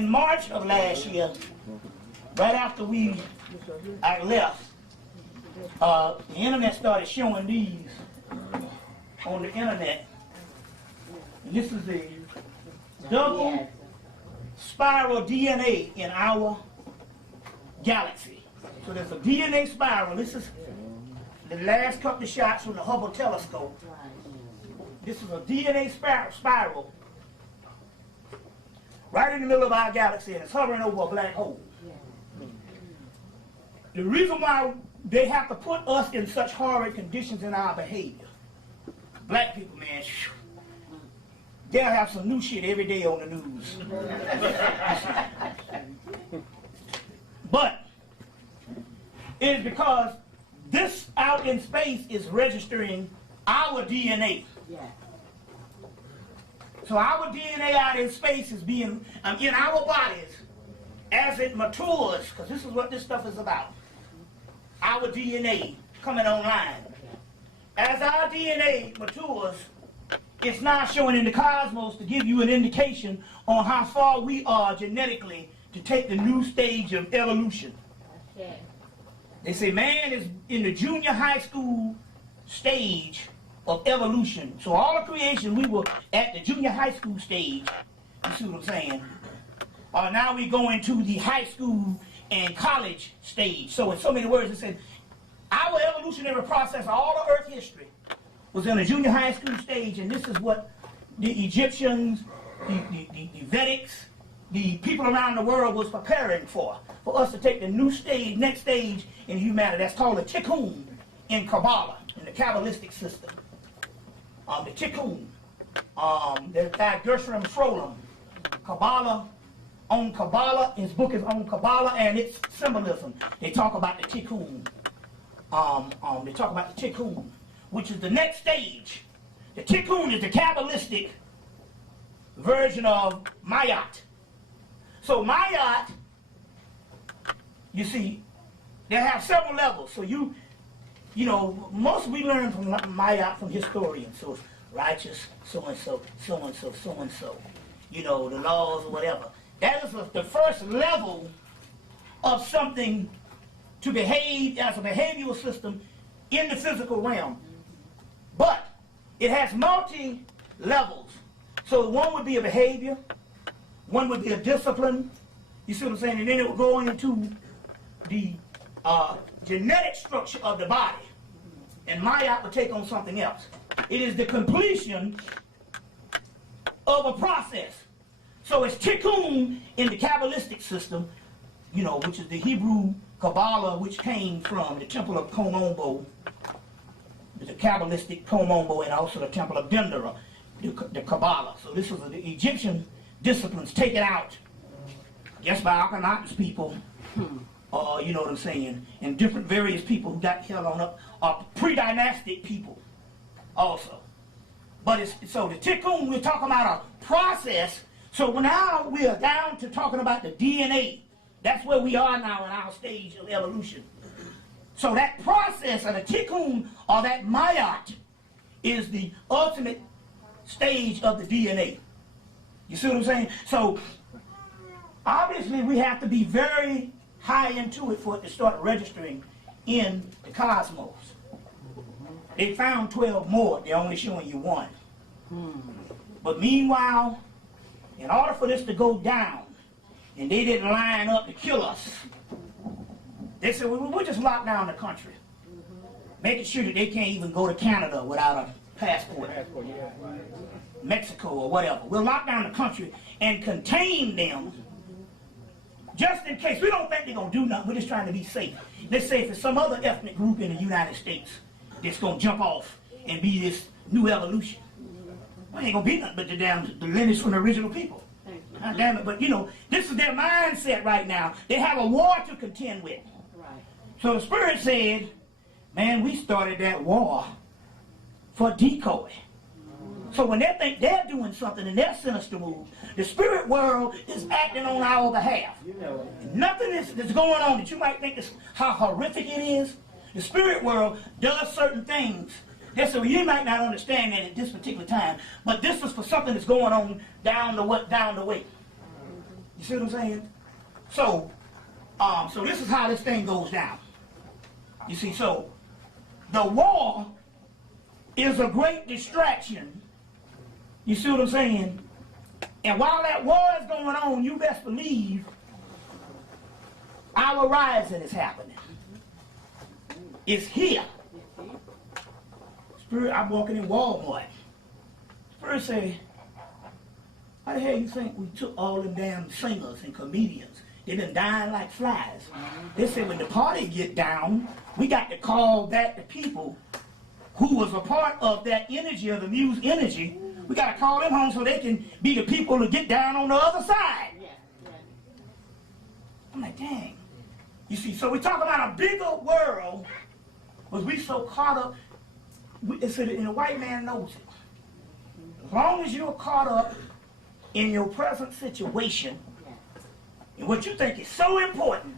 in March of last year, right after I left, the internet started showing these on the internet. And this is the double spiral DNA in our galaxy. So there's a DNA spiral. This is the last couple of shots from the Hubble telescope. This is a DNA spiral right in the middle of our galaxy, and it's hovering over a black hole. The reason why they have to put us in such horrid conditions in our behavior, black people, man, they'll have some new shit every day on the news. But it is because this out in space is registering our DNA. So our DNA out in space is being in our bodies as it matures, because this is what this stuff is about. Our DNA coming online. As our DNA matures, it's now showing in the cosmos to give you an indication on how far we are genetically to take the new stage of evolution. They say man is in the junior high school stage of evolution. So all of creation, we were at the junior high school stage. You see what I'm saying? Now we go into the high school and college stage. So in so many words, it said our evolutionary process, all of Earth history, was in a junior high school stage, and this is what the Egyptians, the Vedics, the people around the world was preparing for us to take the new stage, next stage in humanity. That's called the Tikkun in Kabbalah, in the Kabbalistic system. The Tikkun, there's that Gershom Scholem, Kabbalah, on Kabbalah, his book is on Kabbalah and its symbolism. They talk about the Tikkun. They talk about the Tikkun, which is the next stage. The Tikkun is the Kabbalistic version of Mayat. So Mayat, you see, they have several levels. So you know, most we learn from Mayat from historians. So it's righteous, so-and-so, so-and-so, so-and-so. You know, the laws or whatever. That is the first level of something to behave as a behavioral system in the physical realm. But it has multi-levels. So one would be a behavior, one would be a discipline, you see what I'm saying? And then it would go into the genetic structure of the body. And Mayat would take on something else. It is the completion of a process. So it's Tikkun in the Kabbalistic system, you know, which is the Hebrew Kabbalah, which came from the temple of Komombo, the Kabbalistic Komombo, and also the temple of Dendera, the Kabbalah. So this was the Egyptian disciplines taken out, just by Akhenaten's people, you know what I'm saying, and different various people who got held on up, pre-dynastic people also. But so the Tikkun, we're talking about a process. So now we are down to talking about the DNA. That's where we are now in our stage of evolution. So that process of the Tikkun, or that Mayat, is the ultimate stage of the DNA. You see what I'm saying? So obviously we have to be very high into it for it to start registering in the cosmos. They found 12 more, they're only showing you one. But meanwhile, in order for this to go down, and they didn't line up to kill us, they said, well, we'll just lock down the country, making sure that they can't even go to Canada without a passport, Mexico or whatever. We'll lock down the country and contain them just in case. We don't think they're going to do nothing. We're just trying to be safe. Let's say if it's some other ethnic group in the United States that's going to jump off and be this new evolution. Well, ain't going to be nothing but the lineage from the original people. God damn it. But, you know, this is their mindset right now. They have a war to contend with. Right. So the Spirit said, man, we started that war for decoy. So when they think they're doing something in their sinister move, the spirit world is acting on our behalf. Nothing that's going on that you might think is how horrific it is. The spirit world does certain things. So you might not understand that at this particular time, but this is for something that's going on down the way. You see what I'm saying? So, so this is how this thing goes down. You see, so the war is a great distraction. You see what I'm saying? And while that war is going on, you best believe our rising is happening. It's here. Spirit, I'm walking in Walmart. Spirit say, how the hell you think we took all them damn singers and comedians? They've been dying like flies. They said when the party get down, we got to call back the people who was a part of that energy, of the muse energy. We got to call them home so they can be the people to get down on the other side. I'm like, dang. You see, so we talk about a bigger world, was we so caught up, and the white man knows it. As long as you're caught up in your present situation, and what you think is so important,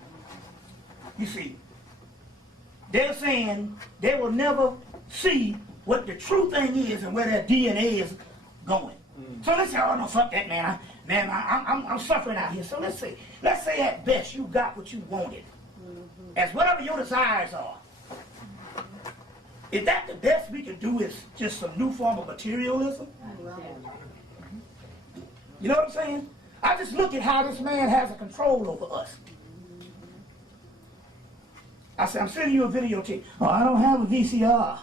you see, they're saying they will never see what the true thing is and where their DNA is going. So let's say, oh no, fuck that, man. I'm suffering out here. So let's say at best you got what you wanted. As whatever your desires are. Is that the best we can do is just some new form of materialism? You know what I'm saying? I just look at how this man has a control over us. I said, I'm sending you a videotape. Oh, I don't have a VCR.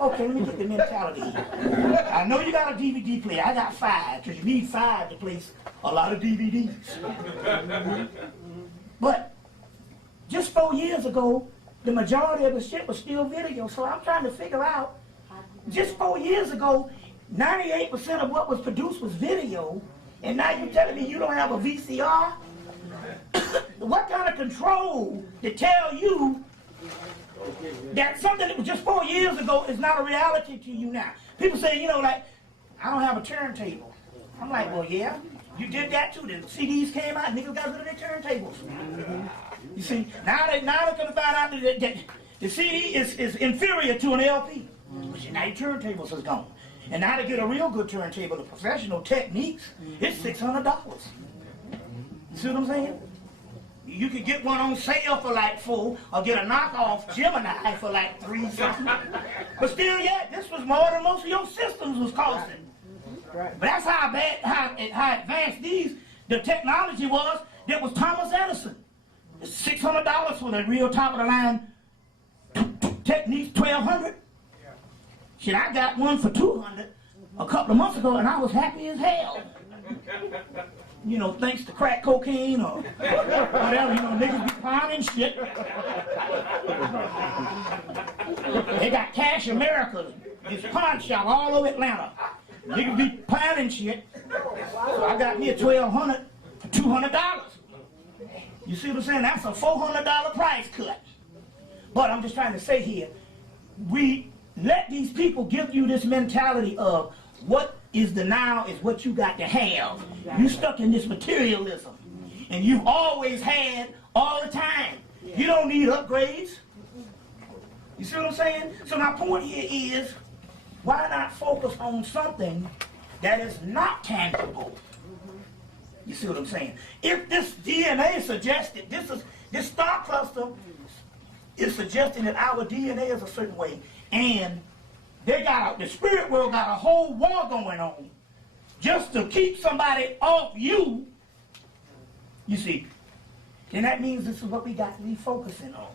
Okay, let me get the mentality. I know you got a DVD player. I got 5, because you need 5 to place a lot of DVDs. But just 4 years ago, the majority of the shit was still video. So I'm trying to figure out, just 4 years ago, 98% of what was produced was video, and now you're telling me you don't have a VCR? What kind of control to tell you that something that was just 4 years ago is not a reality to you now? People say, you know, like, I don't have a turntable. I'm like, well, yeah, you did that too. The CDs came out, niggas got rid of their turntables. You see, now they're going to find out that the CD is inferior to an LP. But now your turntables is gone. And now to get a real good turntable, the professional techniques, it's $600. You see what I'm saying? You could get one on sale for like $4, or get a knockoff Gemini for like $3 something. But still, yeah, this was more than most of your systems was costing. But that's how advanced the technology was. That was Thomas Edison. It's $600 for the real top of the line techniques, $1,200. Shit, I got one for $200 a couple of months ago, and I was happy as hell. You know, thanks to crack cocaine or whatever, you know, niggas be pounding shit. They got Cash America, this pawn shop all over Atlanta. Niggas be pounding shit. So I got me a $1,200 for $200. You see what I'm saying? That's a $400 price cut. But I'm just trying to say here, we let these people give you this mentality of what is the now is what you got to have. You stuck in this materialism. And you've always had all the time. You don't need upgrades. You see what I'm saying? So my point here is, why not focus on something that is not tangible? You see what I'm saying? If this DNA suggested, this star cluster is suggesting that our DNA is a certain way, and the spirit world got a whole war going on just to keep somebody off you, you see, then that means this is what we got to be focusing on.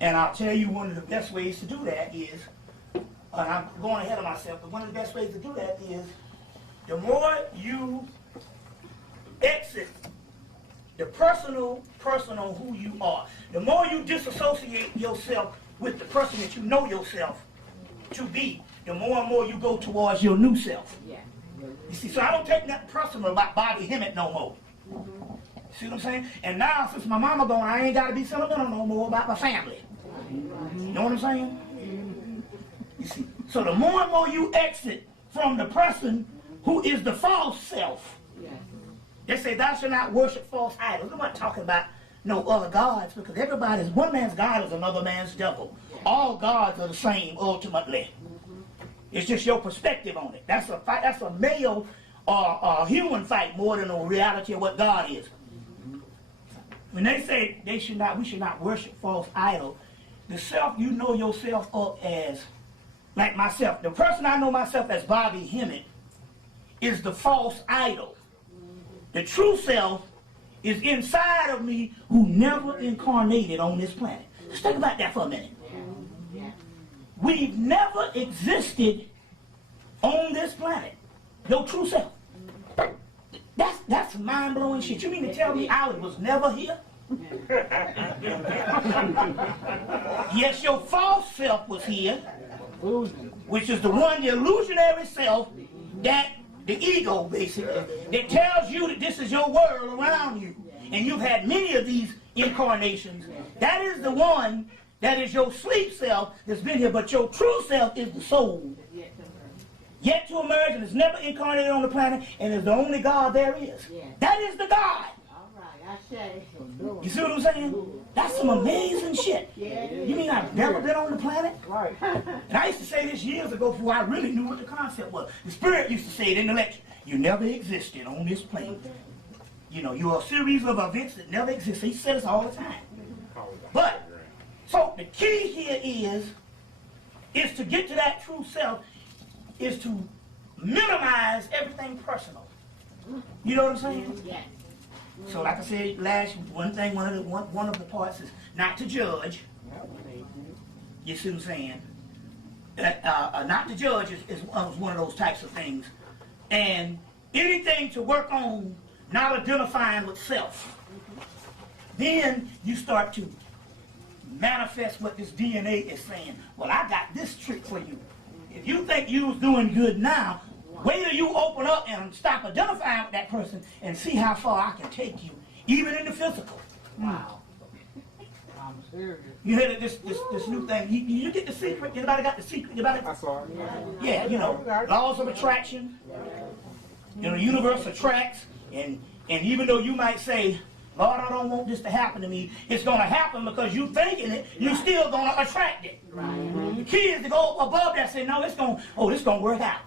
And I'll tell you one of the best ways to do that is, and I'm going ahead of myself, but one of the best ways to do that is, the more you exit the personal who you are, the more you disassociate yourself with the person that you know yourself to be, the more and more you go towards your new self. You see, so I don't take nothing personal about Bobby Hemmitt no more. See what I'm saying? And now, since my mama gone, I ain't got to be sentimental no more about my family. You know what I'm saying? You see, so the more and more you exit from the person who is the false self, they say thou shalt not worship false idols. I'm not talking about no other gods, because everybody's, one man's God is another man's devil. All gods are the same ultimately. It's just your perspective on it. That's a male or human fight more than a reality of what God is. When they say we should not worship false idols, the self you know yourself up as, like myself, the person I know myself as Bobby Hemmitt is the false idol. The true self is inside of me who never incarnated on this planet. Just think about that for a minute. We've never existed on this planet. Your true self. That's mind-blowing shit. You mean to tell me I was never here? Yes, your false self was here, which is the one, the illusionary self, that the ego, basically, that tells you that this is your world around you. And you've had many of these incarnations. That is the one that is your sleep self that's been here, but your true self is the soul. Yet to emerge, and is never incarnated on the planet, and is the only God there is. That is the God. You see what I'm saying? That's some amazing shit. You mean I've never been on the planet? Right. And I used to say this years ago before I really knew what the concept was. The Spirit used to say it in the lecture. You never existed on this plane. You know, you're a series of events that never exist. He says this all the time. But, so the key here is to get to that true self, is to minimize everything personal. You know what I'm saying? Yes. So like I said one of the parts is not to judge. You see what I'm saying? Not to judge is one of those types of things. And anything to work on not identifying with self. Then you start to manifest what this DNA is saying. Well, I got this trick for you. If you think you was doing good now, wait till you open up and stop identifying with that person and see how far I can take you, even in the physical. Wow. I'm serious. You heard this new thing. You get the secret? Anybody got the secret? Anybody? I saw it. Yeah, you know, laws of attraction. You know, the universe attracts, and even though you might say, Lord, I don't want this to happen to me, it's going to happen because you thinking it, you're still going to attract it. Right. The key is to go above that and say, no, it's going to work out.